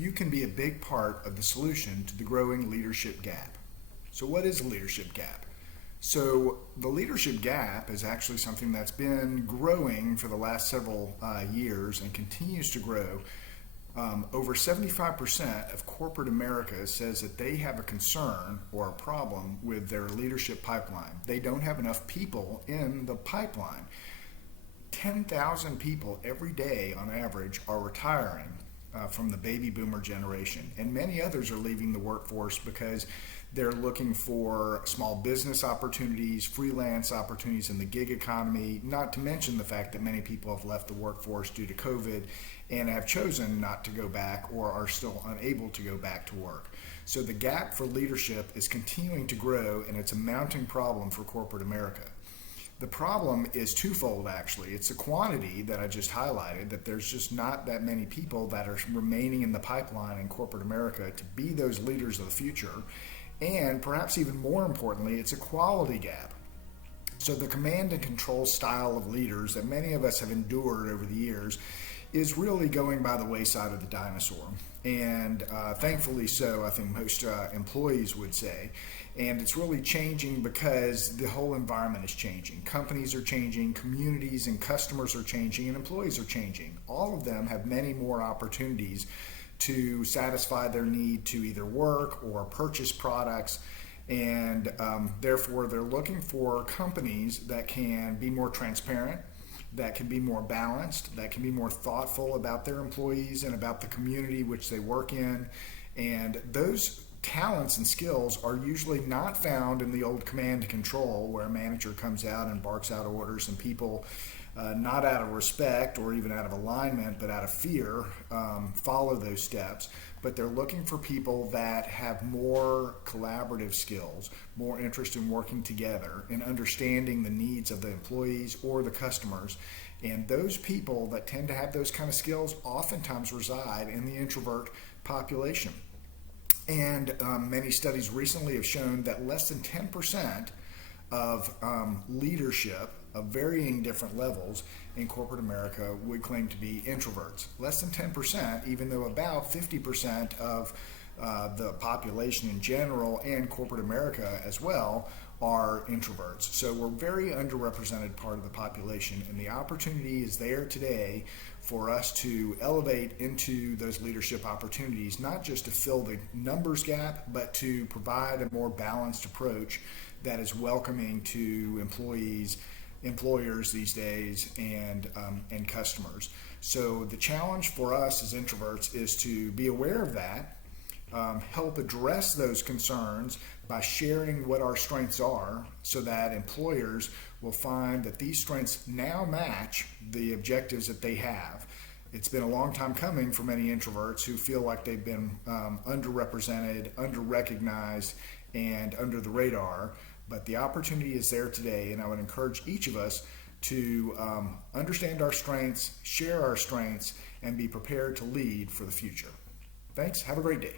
you can be a big part of the solution to the growing leadership gap. So what is a leadership gap? So the leadership gap is actually something that's been growing for the last several years and continues to grow. Over 75% of corporate America says that they have a concern or a problem with their leadership pipeline. They don't have enough people in the pipeline. 10,000 people every day on average are retiring from the baby boomer generation, and many others are leaving the workforce because they're looking for small business opportunities, freelance opportunities in the gig economy, not to mention the fact that many people have left the workforce due to COVID and have chosen not to go back or are still unable to go back to work. So the gap for leadership is continuing to grow, and it's a mounting problem for corporate America. The problem is twofold, actually. It's the quantity that I just highlighted, that there's just not that many people that are remaining in the pipeline in corporate America to be those leaders of the future. And perhaps even more importantly, it's a quality gap. So the command and control style of leaders that many of us have endured over the years is really going by the wayside of the dinosaur. And thankfully so, I think most employees would say. And it's really changing because the whole environment is changing. Companies are changing, communities and customers are changing, and employees are changing. All of them have many more opportunities to satisfy their need to either work or purchase products, and therefore they're looking for companies that can be more transparent, that can be more balanced, that can be more thoughtful about their employees and about the community which they work in. And those talents and skills are usually not found in the old command and control, where a manager comes out and barks out orders and people not out of respect or even out of alignment, but out of fear, follow those steps. But they're looking for people that have more collaborative skills, more interest in working together and understanding the needs of the employees or the customers. And those people that tend to have those kind of skills oftentimes reside in the introvert population. And many studies recently have shown that less than 10% of leadership of varying different levels in corporate America would claim to be introverts. Less than 10%, even though about 50% of the population in general and corporate America as well are introverts. So we're a very underrepresented part of the population, and the opportunity is there today for us to elevate into those leadership opportunities, not just to fill the numbers gap, but to provide a more balanced approach that is welcoming to employees, employers these days, and customers. So the challenge for us as introverts is to be aware of that, help address those concerns by sharing what our strengths are, so that employers will find that these strengths now match the objectives that they have. It's been a long time coming for many introverts who feel like they've been underrepresented, underrecognized, and under the radar. But the opportunity is there today, and I would encourage each of us to understand our strengths, share our strengths, and be prepared to lead for the future. Thanks. Have a great day.